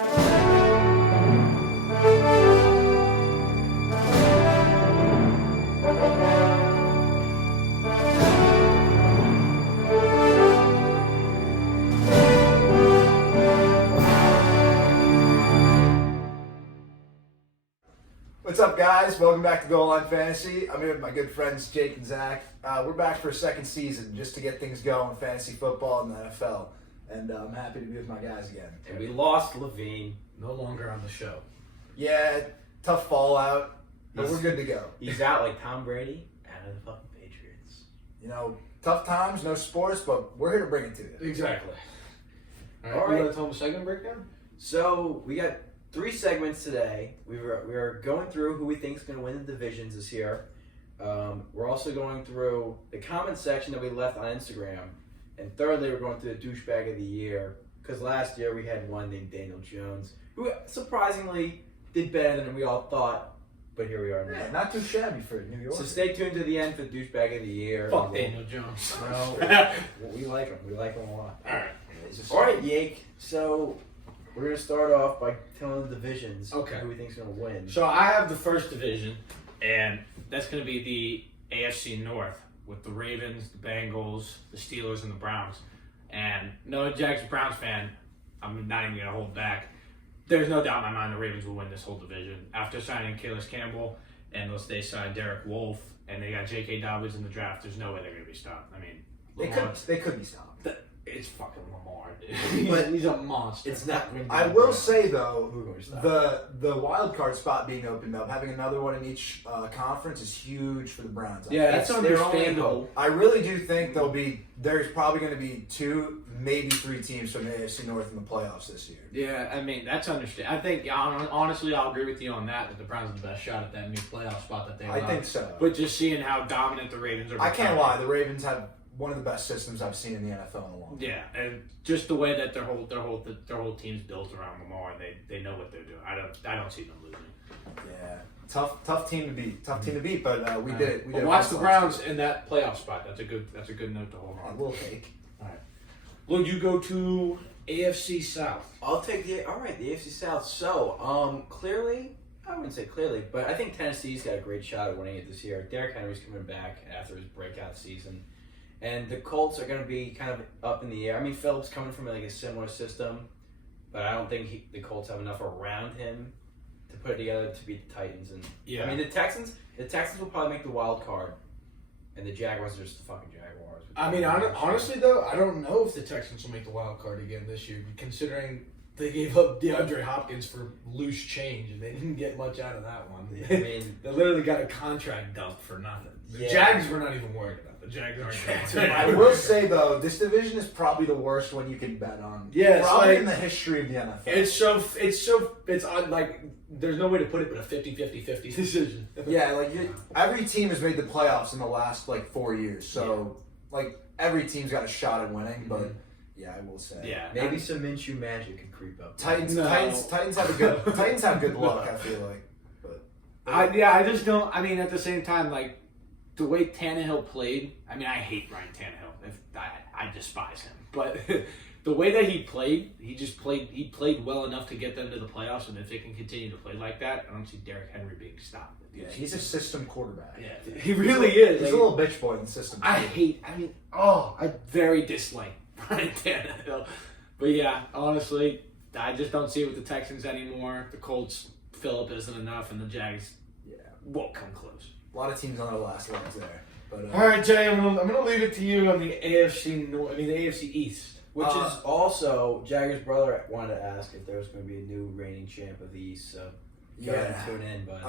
What's up, guys? Welcome back to Goalline Fantasy. I'm here with my good friends Jake and Zach. We're back for a second season just to get things going, fantasy football and the NFL. And I'm happy to be with my guys again. And we lost Levine. No longer on the show. Yeah, tough fallout, but we're good to go. He's out like Tom Brady out of the fucking Patriots. You know, tough times, no sports, but we're here to bring it to you. Exactly. All right. All right. You want to tell them the segment breakdown? So we got 3 segments today. We are going through who we think is going to win the divisions this year. We're also going through the comment section that we left on Instagram. And thirdly, we're going through the douchebag of the year. Because last year we had one named Daniel Jones, who surprisingly did better than we all thought. But here we are now. Yeah, not too shabby for New York. So stay tuned to the end for douchebag of the year. Fuck Daniel Jones. No, we like him. We like him a lot. All right. All right, Yake. So we're going to start off by telling the divisions Okay. who we think is going to win. So I have the first division, and that's going to be the AFC North with the Ravens, the Bengals, the Steelers, and the Browns. And no Jags Browns fan, I'm not even going to hold back. There's no doubt in my mind the Ravens will win this whole division. After signing Calais Campbell, and they signed Derek Wolfe, and they got J.K. Dobbins in the draft, there's no way they're going to be stopped. I mean, They could be stopped. It's fucking Lamar, dude. But he's a monster. It's not going to be I will say though, who are going to stop. the wild card spot being opened up, having another one in each conference is huge for the Browns. Yeah, that's It's their only understandable. hope. I really do think there's probably going to be 2, maybe 3 teams from the AFC North in the playoffs this year. Yeah, I mean, that's understandable. I think, honestly, I'll agree with you on that the Browns are the best shot at that new playoff spot that they have. I think so. But just seeing how dominant the Ravens are. I can't lie, the Ravens have one of the best systems I've seen in the NFL in a long time. Yeah, and just the way that their whole team's built around Lamar, they know what they're doing. I don't see them losing. Yeah, tough team to beat. Tough team to beat, but we did it. We did it watch the last Browns year. in that playoff spot. That's a good note to hold on. We'll take. All right. Will you go to AFC South? I'll take the AFC South. So, clearly, I wouldn't say clearly, but I think Tennessee's got a great shot at winning it this year. Derrick Henry's coming back after his breakout season. And the Colts are going to be kind of up in the air. I mean, Phillips coming from like a similar system, but I don't think the Colts have enough around him to put it together to beat the Titans. And Yeah. I mean, the Texans will probably make the wild card, and the Jaguars are just the fucking Jaguars. I mean, honestly though, I don't know if the Texans will make the wild card again this year, considering they gave up DeAndre Hopkins for loose change, and they didn't get much out of that one. I mean, they literally got a contract dump for nothing. The Jags were not even worried about. The Jags aren't. I will say though, this division is probably the worst one you can bet on. Yeah, it's probably like- in the history of the NFL. It's like there's no way to put it but a 50-50-50 decision. Yeah, like every team has made the playoffs in the last 4 years, so every team's got a shot at winning. But yeah, I will say, Yeah, maybe some Minshew magic could creep up. Titans have Titans have good luck. I feel like, but I just don't. I mean, at the same time, the way Tannehill played. I mean, I hate Ryan Tannehill. I despise him, but the way that he played, he played well enough to get them to the playoffs. And if they can continue to play like that, I don't see Derrick Henry being stopped. yeah, he's a system quarterback. Yeah, he really is. He's a little bitch boy in the system. I very dislike Ryan Tannehill. But yeah, honestly, I just don't see it with the Texans anymore. The Colts, Phillip isn't enough, and the Jags won't come close. A lot of teams on their last legs there. But All right, Jay, I'm gonna leave it to you on the AFC North. I mean, the AFC East. Which is also, Jagger's brother wanted to ask if there was going to be a new reigning champ of the East, so go ahead and tune in. But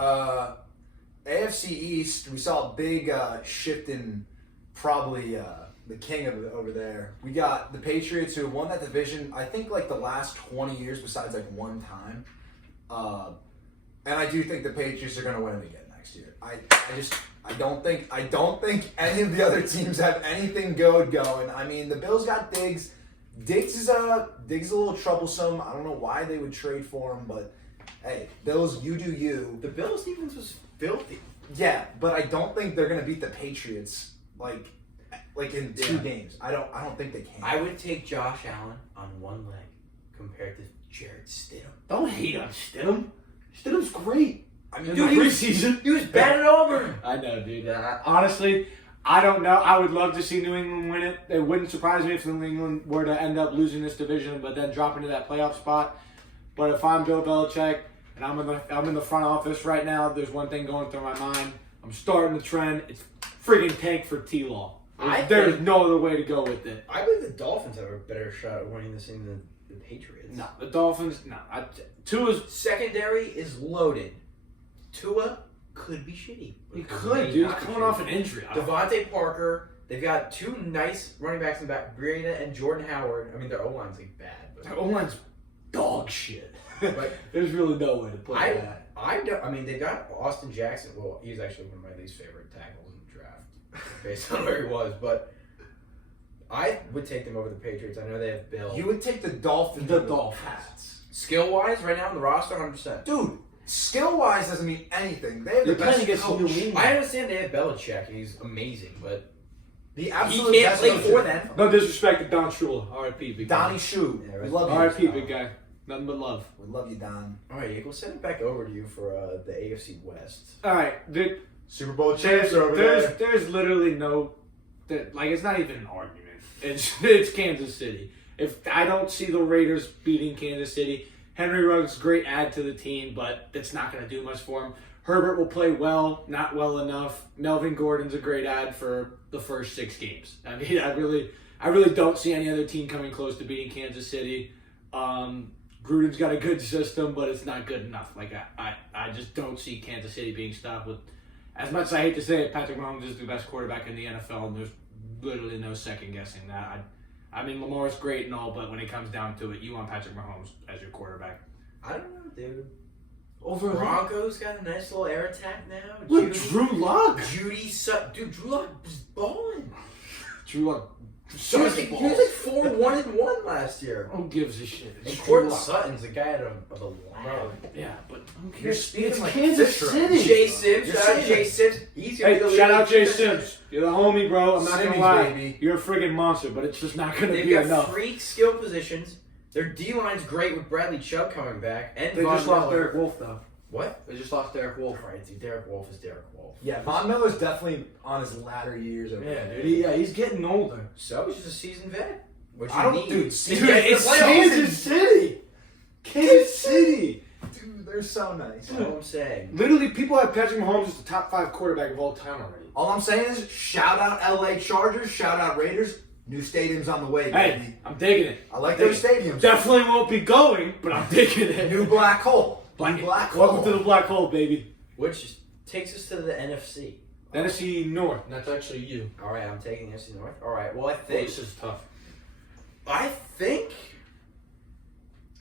AFC East, we saw a big shift in probably the king of it over there. We got the Patriots who have won that division, I think, the last 20 years besides, one time. And I do think the Patriots are going to win it again next year. I don't think any of the other teams have anything good going. I mean, the Bills got Diggs. Diggs is a little troublesome. I don't know why they would trade for him, but hey, Bills, you do you. the Bills' defense was filthy. Yeah, but I don't think they're gonna beat the Patriots in 2 games. I don't think they can. I would take Josh Allen on one leg compared to Jared Stidham. Don't hate on Stidham. Stidham's great. I mean, Dude, preseason. He was bad at Auburn. I know, dude. Honestly, I don't know. I would love to see New England win it. It wouldn't surprise me if New England were to end up losing this division, but then drop into that playoff spot. But if I'm Bill Belichick and I'm in the front office right now, there's one thing going through my mind. I'm starting the trend. It's friggin' tank for T-Law. There's no other way to go with it. I believe the Dolphins have a better shot at winning this thing than the Patriots. No, the Dolphins. No, Tua's secondary is loaded. Tua could be shitty. he could, dude. He's coming off an injury. Devontae Parker. They've got two nice running backs in the back, Breida and Jordan Howard. I mean, their O-line's like bad. But Their O-line's dog shit. But there's really no way to put that. I mean, they got Austin Jackson. Well, he's actually one of my least favorite tackles in the draft, based on where he was. But I would take them over the Patriots. I know they have Bill. You would take the Dolphins. The over Dolphins. Pats. Skill-wise, right now on the roster, 100%. Dude, skill-wise doesn't mean anything. They have They're the playing best against coach. New England. I understand they have Belichick. He's amazing, but The absolute he can't best play coach for in- them. No disrespect to Don Shula. R.I.P. Big Donnie guy. Shu. Yeah, We right. love you. R.I.P. Don. Big guy. Nothing but love. We love you, Don. All right, Jake, we'll send it back over to you for the AFC West. All right, dude. Super Bowl There's literally no, it's not even an argument. It's Kansas City. If I don't see the Raiders beating Kansas City, Henry Ruggs great add to the team, but that's not going to do much for him. Herbert will play well, not well enough. Melvin Gordon's a great add for the first 6 games. I mean, I really don't see any other team coming close to beating Kansas City. Gruden's got a good system, but it's not good enough. Like I just don't see Kansas City being stopped with. As much as I hate to say it, Patrick Mahomes is the best quarterback in the NFL, and there's literally no second guessing that. I mean, Lamar's great and all, but when it comes down to it, you want Patrick Mahomes as your quarterback. I don't know, dude. Over Broncos got a nice little air attack now. with Drew Lock. Dude, Drew Lock was balling. Drew Lock. He was like 4-1-1 last year. Who gives a shit? And It's Courtney Drew Lock. Sutton's the guy of the lab. Yeah, but who You're cares? speaking It's like Kansas Fisher. City. Jay Sims, You're shout out saying Jay that- Sims. He's gonna be the Hey, shout leading out Jay defender. Sims. You're the homie, bro. I'm not Simmies, gonna lie. baby. You're a friggin' monster, but it's just not gonna They've be got enough. freak skill positions. Their D-line's great with Bradley Chubb coming back. And They Von just lost Miller. Derek Wolf, though. What? They just lost Derek Wolf. Right, dude. Derek Wolf is Derek Wolf. Yeah, Von Miller's definitely on his latter years. Over Yeah, there. dude. He's getting older. So he's just a seasoned vet. Which I you don't- need. dude, To Dude, get to the it's playoffs. Kansas City. Kansas City. Dude, they're so nice. That's all I'm saying. Literally, people have Patrick Mahomes as the top 5 quarterback of all time already. All I'm saying is, shout out LA Chargers, shout out Raiders. New stadium's on the way, Hey, baby. I'm digging it. I like those stadiums. Definitely won't be going, but I'm digging it. New black hole. New black hole. Welcome to the black hole, baby. Which takes us to the NFC. NFC North. That's actually you. All right, I'm taking the NFC North. All right, well, I This think is tough.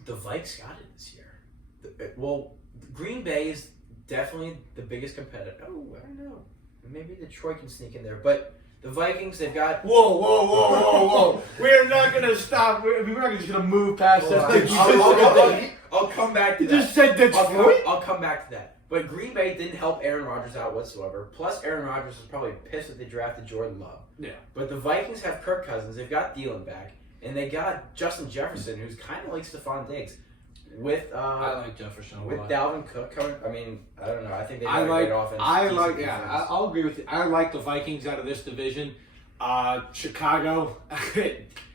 the Vikes got it this year. Well, Green Bay is definitely the biggest competitor. Oh, I don't know. Maybe Detroit can sneak in there, but the Vikings, they've got. Whoa. We're not going to stop. We're not just going to move past that. I'll come back to You that. just said Detroit? I'll come back to that. But Green Bay didn't help Aaron Rodgers out whatsoever. Plus, Aaron Rodgers was probably pissed that they drafted Jordan Love. Yeah. But the Vikings have Kirk Cousins. They've got Thielen back. And they got Justin Jefferson, who's kind of like Stephon Diggs. With I like Jefferson a with lot. Dalvin Cook coming. I mean, I don't know. I think they got I a like, great offense. decent defense. I'll agree with you. I like the Vikings out of this division. Chicago,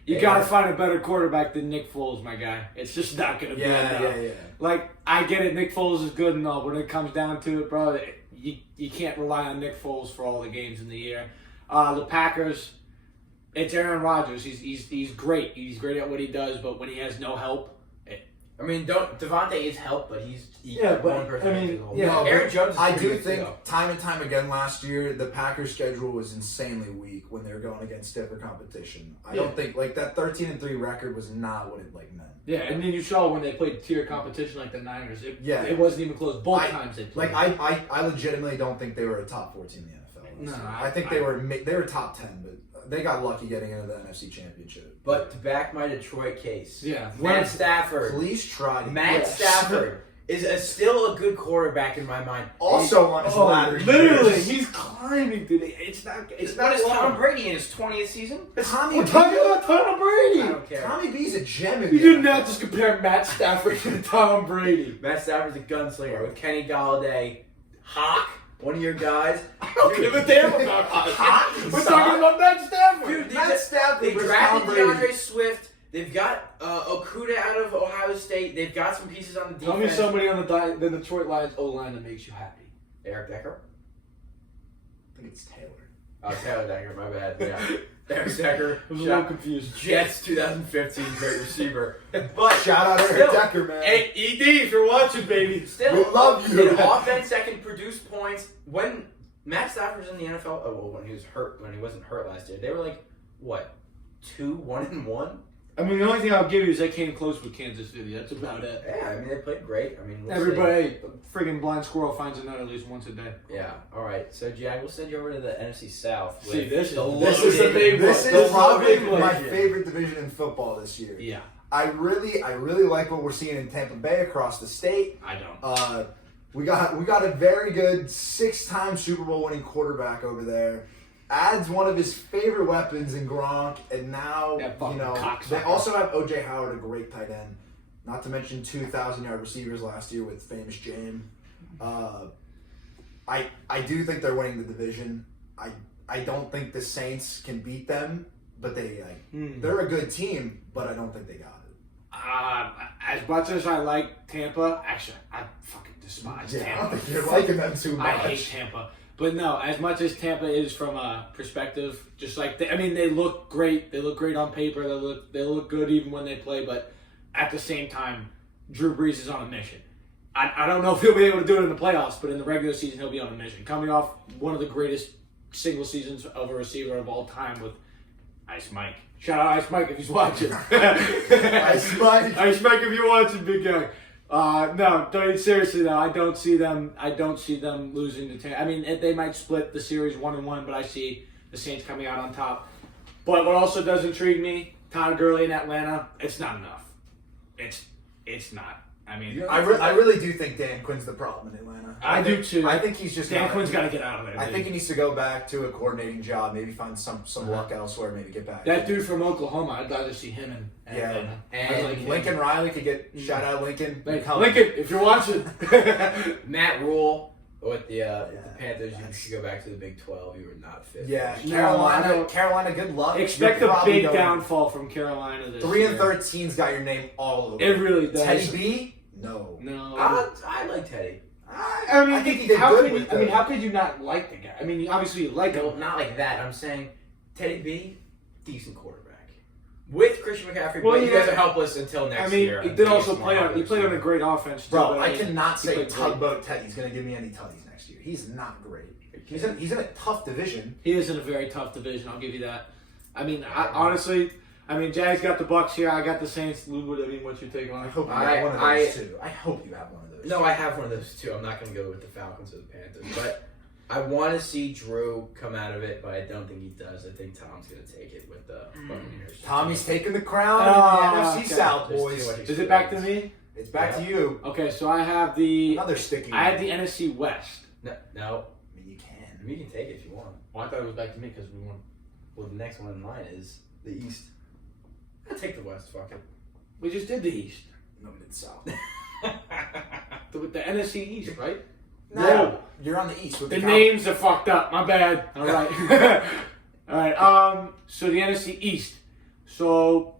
you got to find a better quarterback than Nick Foles, my guy. It's just not going to be enough. Yeah. Like, I get it, Nick Foles is good and all, but when it comes down to it, bro, you can't rely on Nick Foles for all the games in the year. The Packers, it's Aaron Rodgers. He's great. He's great at what he does, but when he has no help, I mean, Devontae is help, but he's Yeah, but, one person. I mean, makes it all. yeah, Aaron Jones. Is I pretty do good think too. time and time again last year, the Packers' schedule was insanely weak when they were going against stiffer competition. I don't think, like, that 13-3 record was not what it, like, meant. yeah, and then you saw when they played tier competition like the Niners, it wasn't even close. Both times they played. Like, I legitimately don't think they were a top 4 team in the NFL. No, I think they were top 10, but they got lucky getting into the NFC Championship. But to back my Detroit case, Yeah. Matt Stafford. Please try to Matt Stafford is still a good quarterback in my mind. Also on his ladder. Literally, years. he's climbing, dude. It's not What is long. Tom Brady in his 20th season? Tommy We're B. talking about Tom Brady. I don't care. Tommy B's a gem in You the do not just compare Matt Stafford to Tom Brady. Matt Stafford's a gunslinger with Kenny Galladay, Hawk, one of your guys. I don't give a damn about Hawk us. and We're Sock. talking about Matt Stafford. Dude, Matt Stafford they versus drafted Tom Brady. DeAndre Swift. They've got Okuda out of Ohio State. They've got some pieces on the defense. Tell me somebody on the Detroit Lions O-line that makes you happy. Eric Decker? I think it's Taylor. Oh, Taylor Decker, my bad. Yeah. Eric Decker. I was a little confused. Jets 2015 great receiver. But Shout out Eric still, Decker, man. Hey, ED, if you're watching, baby. still, We love you. an offense that can produce points. When Matt Stafford was in the NFL, when he was hurt, when he wasn't hurt last year, they were like, what, 1-1? I mean, the only thing I'll give you is they came close with Kansas City. That's about it. Yeah, I mean, they played great. I mean, we'll Everybody, friggin' blind squirrel finds a nut at least once a day. see. Yeah, all right. So, Jag, we'll send you over to the NFC South. See, with this is the this is the loaded- big one. This This is probably the big my one. favorite division in football this year. Yeah, I really like what we're seeing in Tampa Bay across the state. I don't. We got a very good 6-time Super Bowl winning quarterback over there. Adds one of his favorite weapons in Gronk, and now That fucking they cocksucker. also have O.J. Howard, a great tight end. Not to mention 2,000-yard receivers last year with famous James. I do think they're winning the division. I don't think the Saints can beat them, but they're a good team, but I don't think they got it. As much as I like Tampa, actually, I fucking despise Yeah, I Tampa. don't think you're liking them too much. I hate Tampa. But no, as much as Tampa is from a perspective, just like they look great. They look great on paper. They look good even when they play. But at the same time, Drew Brees is on a mission. I don't know if he'll be able to do it in the playoffs, but in the regular season, he'll be on a mission. Coming off one of the greatest single seasons of a receiver of all time with Ice Mike. Shout out Ice Mike if he's watching. Ice Mike. Ice Mike if you're watching, big guy. No, seriously though, I don't see them losing to Tampa. I mean, they might split the series 1-1, but I see the Saints coming out on top. But what also does intrigue me, Todd Gurley in Atlanta, it's not enough. It's not. I mean, I really do think Dan Quinn's the problem in Atlanta. I do too. I think he's just Dan Quinn's got to get out of there. I dude. think he needs to go back to a coordinating job, maybe find some luck elsewhere, maybe get back. That dude from Oklahoma, I'd rather see him in Yeah. Atlanta. And I like him. Lincoln Riley could get shout out Lincoln. Lincoln, if you're watching. Matt Rule with the Panthers, you should go back to the Big 12. You were not fit. Yeah, No, I don't- Carolina, good luck. Expect You're a probably big going- downfall from Carolina this 3-13's got your name all over. It really does. Teddy B? No. No. I like Teddy. I mean, I think he did how good could with you, I mean, them. how could you not like the guy? I mean, obviously you like No, him. not like that. I'm saying Teddy B, decent quarterback. With Christian McCaffrey, Well, but you yeah. guys are helpless until next I mean, year. he until did also gets more play on. He helpless. played on a great offense, too, Bro, but I cannot he say played great. tugboat Teddy's going to give me any tutties next year. He's not great. He's in a tough division. He is in a very tough division. I'll give you that. I mean, honestly, Jazz got the Bucks here. I got the Saints. Lou, what's your take on I it? hope you have one of those too. I hope you have one of those. No, I have one of those too. I'm not going to go with the Falcons or the Panthers, but I want to see Drew come out of it, but I don't think he does. I think Tom's going to take it with the Buccaneers. Tommy's taking the crown Oh, in the NFC okay. South, There's boys. too much Is it back to experience. me? It's back to you. Okay, so I have the Another sticky. I have the NFC West. No, I mean, you can. you can take it if you want. Well, I thought it was back to me because we won. Well, the next one in line is the East. I'll take the West. Fuck it. We just did the East. No, mid-south. The NFC East, right? No, you're on the East with The the names are fucked up. My bad. All right. All right. So the NFC East. So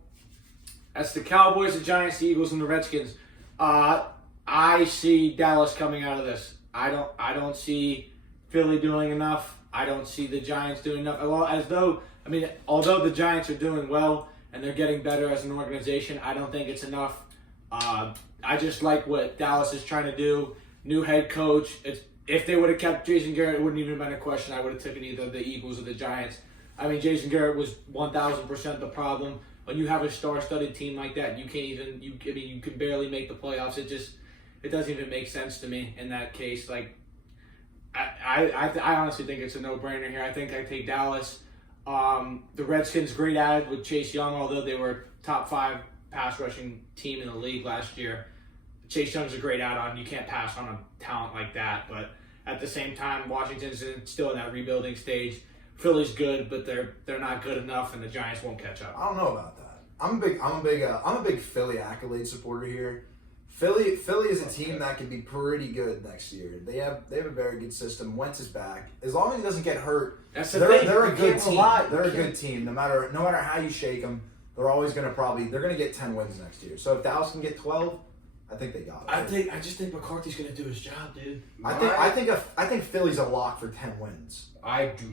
that's the Cowboys, the Giants, the Eagles, and the Redskins. I see Dallas coming out of this. I don't see Philly doing enough. I don't see the Giants doing enough. Although the Giants are doing well and they're getting better as an organization, I don't think it's enough. I just like what Dallas is trying to do. New head coach. If they would have kept Jason Garrett, it wouldn't even have been a question. I would have taken either the Eagles or the Giants. I mean, Jason Garrett was 1,000% the problem. When you have a star-studded team like that, you can't even. You can barely make the playoffs. It doesn't even make sense to me in that case. Like, I honestly think it's a no-brainer here. I think I take Dallas. The Redskins great at it with Chase Young, although they were top 5 pass rushing team in the league last year. Chase Young's a great add-on. You can't pass on a talent like that. But at the same time, Washington's still in that rebuilding stage. Philly's good, but they're not good enough, and the Giants won't catch up. I don't know about that. I'm a big Philly accolade supporter here. Philly is a team that can be pretty good next year. They have a very good system. Wentz is back. As long as he doesn't get hurt, That's the they're thing. a You good can't team. rely- They're a you can't- good team. No matter how you shake them, they're always gonna get 10 wins next year. So if Dallas can get 12, I think they got it. I just think McCarthy's gonna do his job, dude. I think Philly's a lock for 10 wins. I do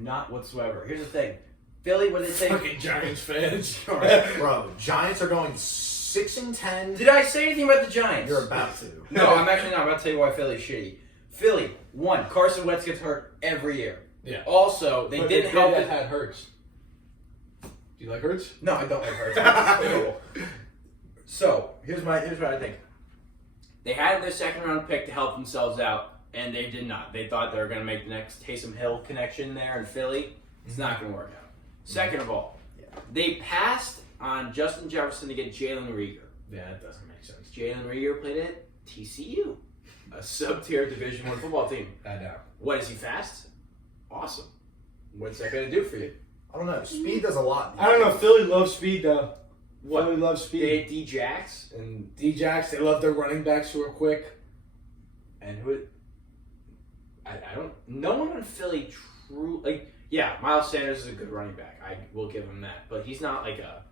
not whatsoever. Here's the thing. Philly, what did they say? Fucking Giants fans. Bro, Giants are going 6-10. Did I say anything about the Giants? You're about to. No, I'm actually not. I'm about to tell you why Philly's shitty. Philly, one, Carson Wentz gets hurt every year. Yeah. Also, they didn't help it. Had Hurts. Do you like Hurts? No, I don't like Hurts. So, here's what I think. They had their second round pick to help themselves out, and they did not. They thought they were going to make the next Taysom Hill connection there in Philly. It's not going to work out. Second of all, they passed on Justin Jefferson to get Jalen Reagor. Yeah, that doesn't make sense. Jalen Reagor played at TCU, a sub-tier Division I football team. I know. What, is he fast? Awesome. What's that going to do for you? I don't know. Speed does a lot. I don't know. Philly loves speed though. What? Philly loves speed. They had D-Jax and D-Jax, they love their running backs who are quick. who? I don't. No one on Philly yeah, Miles Sanders is a good running back. I will give him that, but he's not like a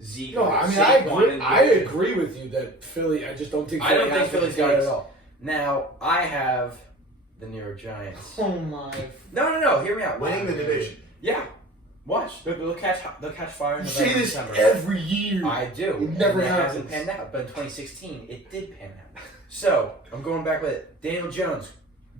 Zeke. No, or I mean Saquon I agree with you that Philly. I just don't think. I don't think has Philly's got got it at all. Now I have the New York Giants. Oh my! No. Hear me out. Winning the division. Yeah. Watch. They'll catch fire in You November, say this December. every year. I do. It never and happens. hasn't panned out, but in 2016 it did pan out. So I'm going back with it. Daniel Jones,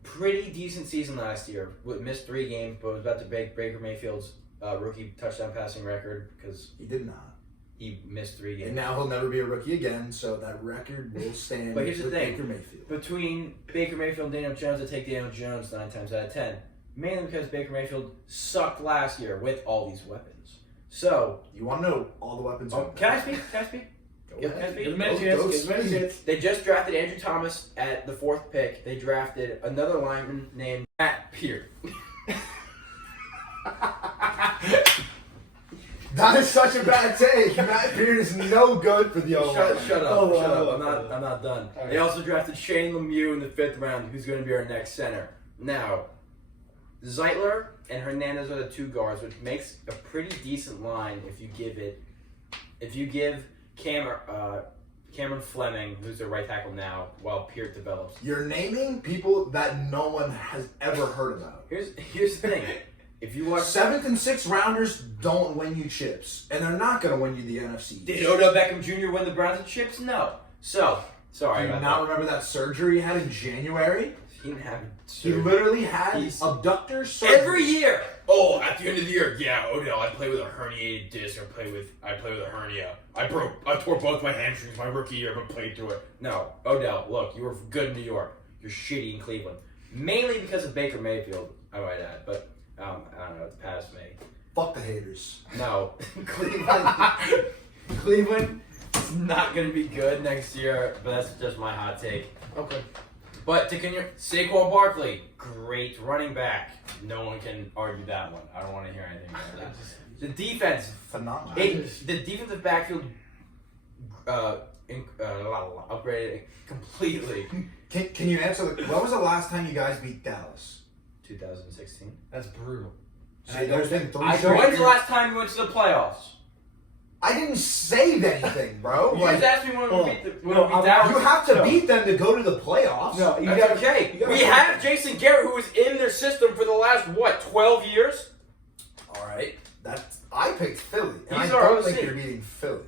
pretty decent season last year. Missed 3 games, but was about to break Baker Mayfield's rookie touchdown passing record because He did not. he missed 3 games. And now he'll never be a rookie again, so that record will stand But here's the with thing. Baker Mayfield. Between Baker Mayfield and Daniel Jones, I take Daniel Jones 9 times out of 10. Mainly because Baker Mayfield sucked last year with all these weapons. So, You want to know all the weapons? can I speak? Go Yeah, ahead. give him a chance, They just drafted Andrew Thomas at the 4th pick. They drafted another lineman named Matt Peart. That is such a bad take. Matt Peart is no good for the O-line. Shut up. Oh, Shut oh, up. oh, I'm not done. All right. They also drafted Shane Lemieux in the 5th round, who's going to be our next center. Now, Zeitler and Hernandez are the 2 guards, which makes a pretty decent line if you give Cameron Fleming, who's the right tackle now, while Peart develops. You're naming people that no one has ever heard about. Here's the thing. If you watch 7th and 6th rounders don't win you chips, and they're not going to win you the NFC. Did Odell Beckham Jr. win the Browns and chips? No. So, sorry Do you about not that. remember that surgery he had in January? He didn't have He literally had He's- abductor surgery. every year. Oh, at the end of the year, yeah, Odell, I play with a herniated disc. I play with a hernia. I tore both my hamstrings my rookie year, but played through it. No, Odell, look, you were good in New York. You're shitty in Cleveland, mainly because of Baker Mayfield. I might add, but I don't know. It's past me. Fuck the haters. No, Cleveland is not going to be good next year, but that's just my hot take. Okay. But to continue, Saquon Barkley, great running back. No one can argue that one. I don't want to hear anything about that. The defense, Phenomenal. the defensive backfield upgraded completely. Can you answer when was the last time you guys beat Dallas? 2016. That's brutal. See, there's been 3 I straight don't- When's the years. last time you went to the playoffs? I didn't save anything, bro. You Like, just asked me when we beat I'm- Dallas. you have to beat them to go to the playoffs. No, you That's gotta, okay. you gotta- We have Jason Garrett, who was in their system for the last 12 years. All right. I picked Philly, and He's I our don't OC. think you're beating Philly.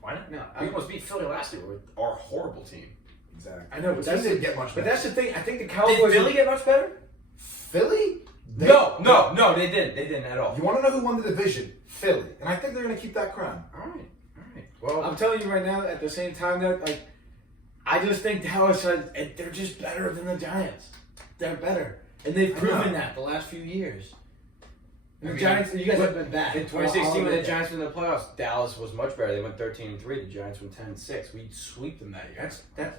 Why not? No, We almost beat Philly last year with our horrible team. Exactly. I know, but Team that's didn't get much. But better. that's the thing. I think the Did Cowboys. Philly get much better? Philly. No, they didn't. They didn't at all. You want to know who won the division? Philly, and I think they're going to keep that crown. All right. Well, I'm telling you right now. At the same time, that like, I just think Dallas they're just better than the Giants. They're better, and they've I proven know. that the last few years. The Giants, you guys have been bad. In 2016, when the Giants were in the playoffs, Dallas was much better. They went 13-3. The Giants went 10-6. We sweep them that year.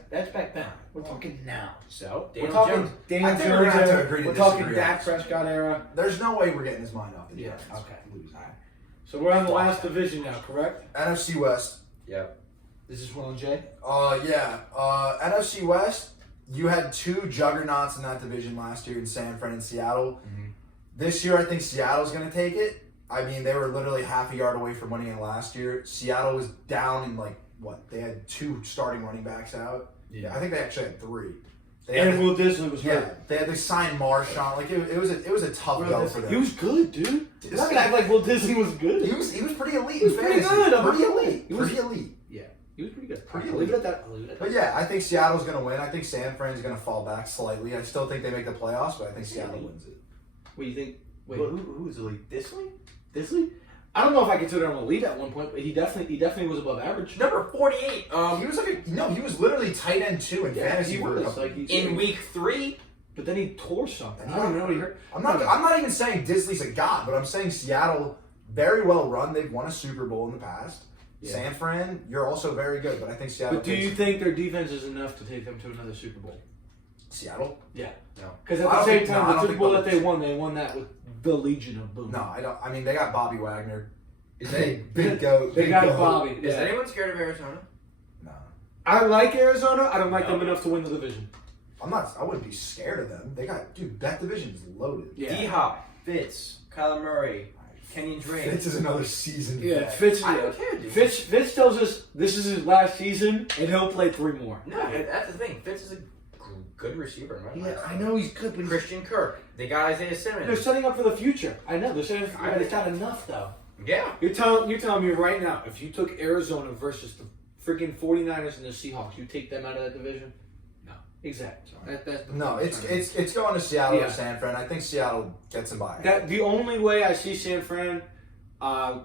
That's back then. We're talking now. So We're Daniel talking Jones. Daniel I think we're gonna have to Jones. agree to We're talking disagree Dak on this. Prescott era. There's no way we're getting his mind off the Yeah, Giants. okay. Lose. So we're on the last division now, correct? NFC West. Yep. Is this Will and Jay? Yeah. NFC West. You had two juggernauts in that division last year in San Fran and Seattle. Mm-hmm. This year, I think Seattle's going to take it. I mean, they were literally half a yard away from winning it last year. Seattle was down in they had two starting running backs out. Yeah. I think they actually had three. And Will Disley was hurt. Yeah, they had to sign Marshawn. Like it was a tough go for them. He was good, dude. This You're not gonna act like Will Disley was good. He was pretty elite. He was pretty good. Pretty elite. He was- Pretty elite. Yeah, he was pretty good. Pretty I'll leave it elite. at that. I'll leave it at that. But yeah, I think Seattle's going to win. I think San Fran's going to fall back slightly. I still think they make the playoffs, but I think Seattle wins it. What do you think? Wait, Who's elite? Disley? Disley? I don't know if I consider him elite at one point, but he definitely was above average. Number 48. He was he was literally tight end 2 in fantasy. he for a was. couple Like, years. In week 3. but then he tore something. I don't know what he hurt. I'm not even saying Disley's a god, but I'm saying Seattle very well run. They've won a Super Bowl in the past. Yeah. San Fran, you're also very good, but I think Seattle. But do you think their defense is enough to take them to another Super Bowl? Seattle? Yeah. No. Because at I the don't same think- no, I time, don't the Super think Bowl they'll that they won that with the Legion of Boom. No, I don't. I mean, they got Bobby Wagner. Is Big goat. They big got goat. Bobby. Is Yeah. anyone scared of Arizona? No, I like Arizona. I don't like them enough to win the division. I'm not. I wouldn't be scared of them. They got that division is loaded. Yeah. D-Hop, Fitz, Kyler Murray, Kenyon Drake. Fitz is another season. Yeah, back. Fitz. I don't care, dude. Fitz tells us this is his last season, and he'll play 3 more. No, that's the thing. Fitz is a good receiver, right? Yeah, I know he's good, but Christian Kirk. They got Isaiah Simmons. they're setting up for the future. I know they're setting up. But it's not enough though. Yeah. You're telling me right now, if you took Arizona versus the freaking 49ers and the Seahawks, you take them out of that division? No. Exactly. That's the No, point. it's going to Seattle Yeah. or San Fran. I think Seattle gets them by. That the only way I see San Fran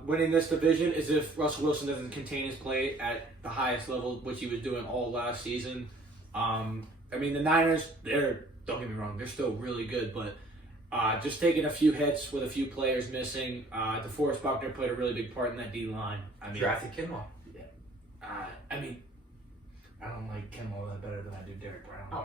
winning this division is if Russell Wilson doesn't contain his play at the highest level, which he was doing all last season. I mean, the Niners, don't get me wrong, they're still really good, but just taking a few hits with a few players missing. DeForest Buckner played a really big part in that D line. I mean, Drafted Kinlaw. I mean, I don't like Kimmel that better than I do Derek Brown. Oh,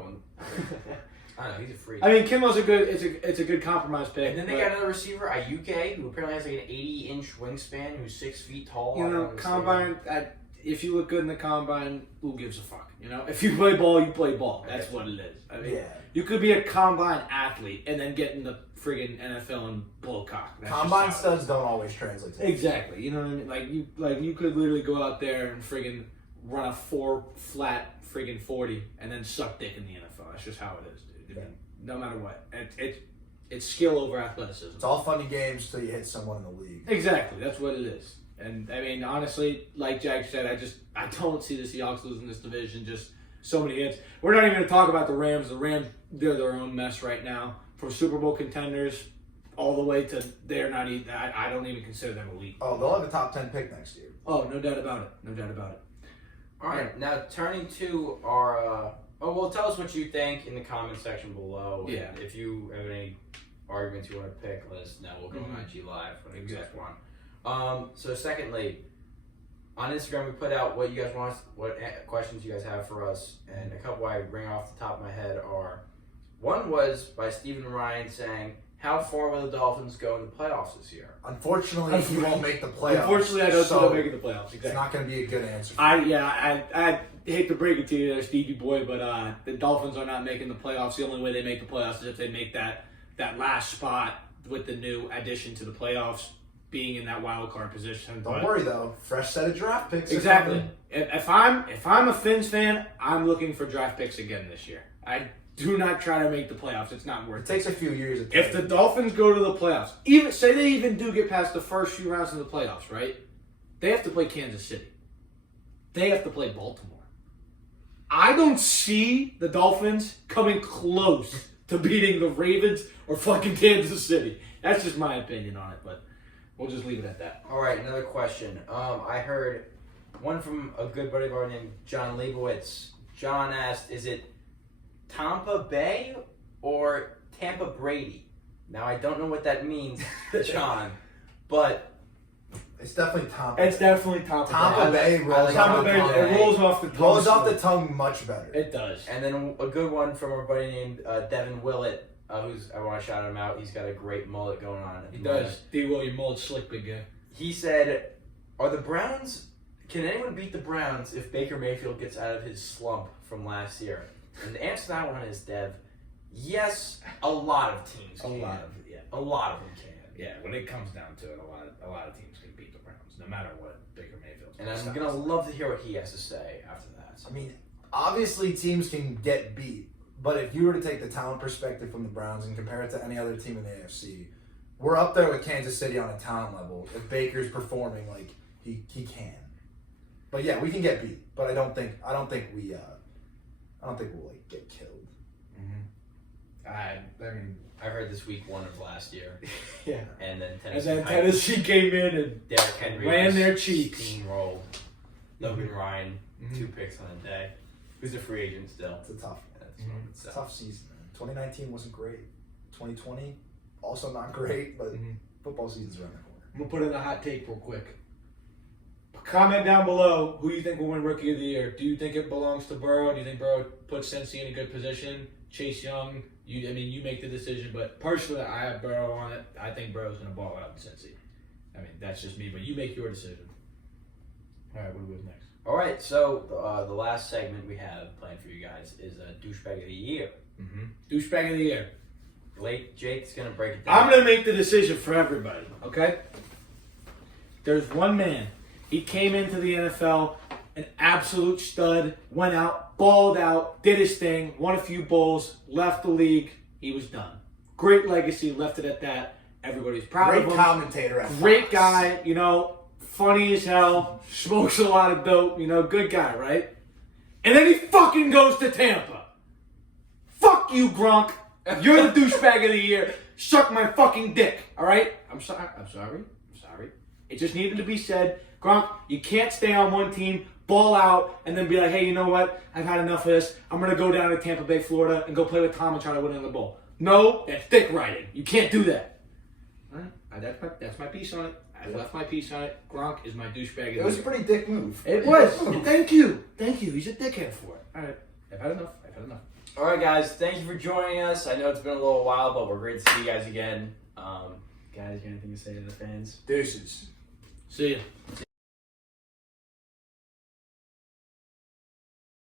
I don't know. He's a freak. I mean, Kimmel's a good. It's a good compromise pick. And then they got another receiver, Ayuke, who apparently has like an 80-inch wingspan, who's 6 feet tall. You I don't know, understand. combine. If you look good in the combine, who gives a fuck? You know, if you play ball, you play ball. That's what it is. I mean, Yeah. you could be a combine athlete and then get in the friggin' NFL and blow cock. That's just Combine how it studs don't always translate. is. Exactly. You know what I mean? Like you could literally go out there and friggin' run a 4 flat friggin' 40 and then suck dick in the NFL. That's just how it is, dude. I mean, no matter what, it's skill over athleticism. It's all fun and games till you hit someone in the league. Exactly, that's what it is. And I mean, honestly, like Jack said, I don't see the Seahawks losing this division. Just so many hits. We're not even going to talk about the Rams. The Rams, they're their own mess right now. From Super Bowl contenders all the way to they're not even. I don't even consider them elite. Oh, they'll have a top 10 pick next year. Oh, no doubt about it. No doubt about it. All right, now turning to our. Tell us what you think in the comment section below. Yeah. And if you have any arguments you want to pick, let us know. We'll go Mhm. on IG Live when we pick Exactly. one. So secondly, on Instagram we put out what you guys want, what questions you guys have for us, and a couple I bring off the top of my head are. One was by Stephen Ryan saying, "How far will the Dolphins go in the playoffs this year?" Unfortunately, he won't make the playoffs. Unfortunately, I don't see so them making the playoffs. Exactly. It's not going to be a good answer. I hate to break it to you there, Stevie boy, but the Dolphins are not making the playoffs. The only way they make the playoffs is if they make that last spot with the new addition to the playoffs, being in that wild card position. Don't But- worry though, fresh set of draft picks. are Exactly. coming. If I'm a Finns fan, I'm looking for draft picks again this year. I do not try to make the playoffs. It's not It worth it. takes a few years. If the Dolphins go to the playoffs, even say they even do get past the first few rounds of the playoffs, right? They have to play Kansas City. They have to play Baltimore. I don't see the Dolphins coming close to beating the Ravens or fucking Kansas City. That's just my opinion on it, but we'll just leave it at that. All right, another question. I heard one from a good buddy of ours named John Leibowitz. John asked, "Is it Tampa Bay or Tampa Brady?" Now, I don't know what that means, John, but It's definitely Tampa. It's definitely Tampa Bay. Tampa Bay rolls Tampa off Bay, the tongue. it rolls off the tongue. Rolls off the tongue much better. It does. And then a good one from our buddy named Devin Willett, who's I want to shout him out. He's got a great mullet going on. He does. D. William Mold, slick big guy. He said, "Are the Browns? Can anyone beat the Browns if Baker Mayfield gets out of his slump from last year?" And the answer to that one is, Dev, yes. A lot of teams. A can. lot of yeah. A lot of them can. Yeah, when it comes down to it, a lot of teams can beat the Browns, no matter what Baker Mayfield's. And I'm gonna love to hear what he has to say after that. I mean, obviously teams can get beat, but if you were to take the talent perspective from the Browns and compare it to any other team in the AFC, we're up there with Kansas City on a talent level. If Baker's performing like he can, but yeah, we can get beat. But I don't think we'll like get killed. I mean, I heard this week 1 of last year, Yeah. and then And Tennessee, then Tennessee came in and Derrick Henry ran was their cheeks. steamrolled. Logan Ryan, Mhm. 2 picks on a day. Who's a free agent still? It's a tough, That's Mhm. it's a tough season. Man. 2019 wasn't great. 2020 also not great, but football season's around the corner. I'm going to put in a hot take real quick. Comment down below who you think will win Rookie of the Year. Do you think it belongs to Burrow? Do you think Burrow puts Cincy in a good position? Chase Young? You make the decision, but personally, I have Burrow on it. I think Burrow's going to ball out in Cincy. I mean, that's just me, but you make your decision. All right, what do we have next? All right, so the last segment we have planned for you guys is a douchebag of the year. Douchebag of the Year. Jake's gonna break it down. I'm going to make the decision for everybody, okay? There's one man. He came into the NFL, an absolute stud, went out, balled out, did his thing, won a few bowls, left the league. He was done. Great legacy, left it at that. Everybody's proud Great of him. commentator at Great Fox. guy, funny as hell, smokes a lot of dope, good guy, right? And then he fucking goes to Tampa. Fuck you, Gronk. You're the douchebag of the year. Suck my fucking dick, all right? I'm sorry. It just needed to be said. Gronk, you can't stay on one team, ball out, and then be like, hey, you know what? I've had enough of this. I'm going to go down to Tampa Bay, Florida, and go play with Tom and try to win another bowl. No, that's dick riding. You can't do that. All right? That's my piece on it. I left my piece on it. Gronk is my douchebag of the year. It was a pretty dick move. It was. Thank you. He's a dickhead for it. All right. I've had enough. All right, guys, thank you for joining us. I know it's been a little while, but we're great to see you guys again. Guys, you got anything to say to the fans? Deuces. See ya. See